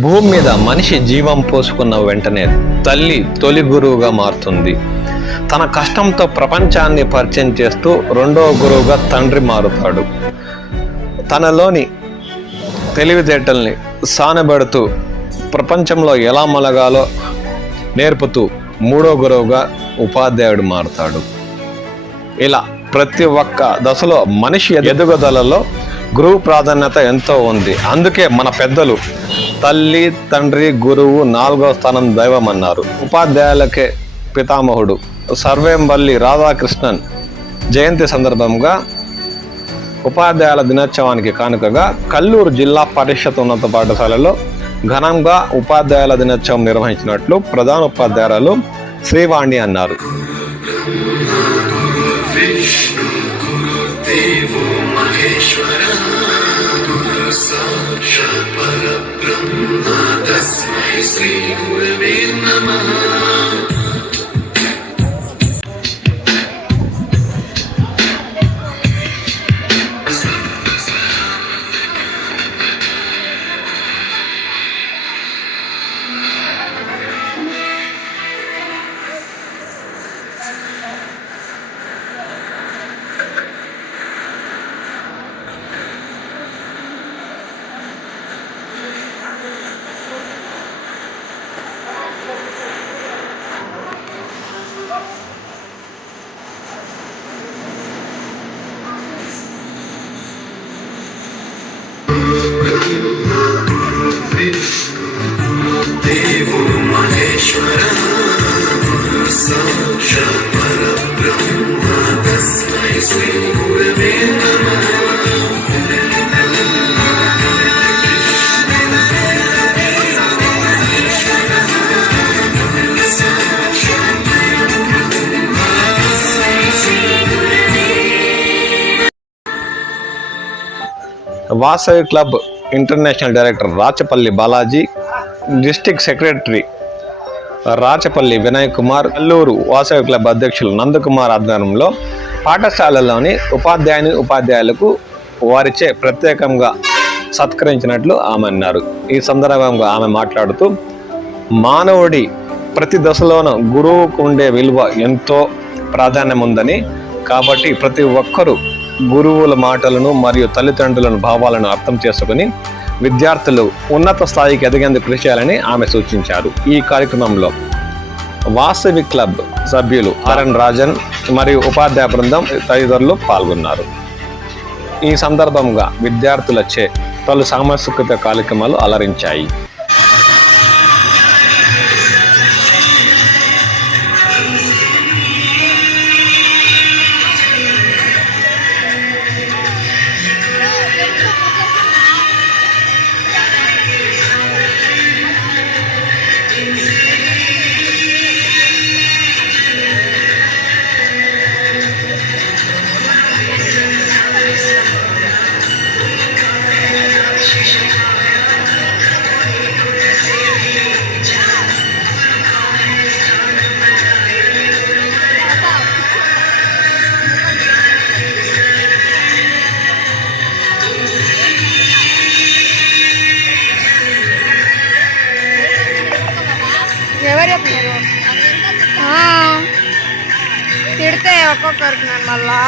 భూమి మీద మనిషి జీవం పోసుకున్న వెంటనే తల్లి తొలి గురువుగా మారుతుంది. తన కష్టంతో ప్రపంచాన్ని పరిచయం చేస్తూ రెండవ గురువుగా తండ్రి మారుతాడు. తనలోని తెలివితేటల్ని సానబెడుతూ ప్రపంచంలో ఎలా మలగాలో నేర్పుతూ మూడో గురువుగా ఉపాధ్యాయుడు మారుతాడు. ఇలా ప్రతి ఒక్క దశలో మనిషి ఎదుగుదలలో గురువు ప్రాధాన్యత ఎంతో ఉంది. అందుకే మన పెద్దలు తల్లి, తండ్రి, గురువు, 4వ స్థానం దైవం అన్నారు. ఉపాధ్యాయులకే పితామహుడు సర్వేపల్లి రాధాకృష్ణన్ జయంతి సందర్భంగా ఉపాధ్యాయుల దినోత్సవానికి కానుకగా కల్లూరు జిల్లా పరిషత్ ఉన్నత పాఠశాలలో ఘనంగా ఉపాధ్యాయుల దినోత్సవం నిర్వహించినట్లు ప్రధాన ఉపాధ్యాయురాలు శ్రీవాణి అన్నారు. విష్ణు గురుదేవో మహేశ్వర గురు సాక్షాత్ పరబ్రహ్మ తస్మై శ్రీ గురవే నమః. దేవో మహేశ్వర గురు సాక్షాత్ పరబ్రహ్మ తస్మై శ్రీ గురవే నమః. Vasavi club international director Rachapalli Balaji, district secretary Rachapalli Vinay Kumar, Kalluru Vasavi club అధ్యక్షులు నందకుమార్ ఆధ్వర్యంలో పాఠశాలలోని ఉపాధ్యాయులకు వారిచే ప్రత్యేకంగా సత్కరించినట్లు ఆమె అన్నారు. ఈ సందర్భంగా ఆమె మాట్లాడుతూ మానవుడి ప్రతి దశలోనూ గురువుకు ఉండే విలువ ఎంతో ప్రాధాన్యం ఉందని, కాబట్టి ప్రతి ఒక్కరూ గురువుల మాటలను మరియు తల్లిదండ్రులను భావాలను అర్థం చేసుకుని విద్యార్థులు ఉన్నత స్థాయికి ఎదిగేందుకు కృషి చేయాలని ఆమె సూచించారు. ఈ కార్యక్రమంలో వాసవి క్లబ్ సభ్యులు ఆర్ఎన్ రాజన్ మరియు ఉపాధ్యాయ బృందం తదితరులు పాల్గొన్నారు. ఈ సందర్భంగా విద్యార్థులచే పలు సాంస్కృతిక కార్యక్రమాలు అలరించాయి. ఎవరు తిడితే ఒక్కొక్కరికి మళ్ళా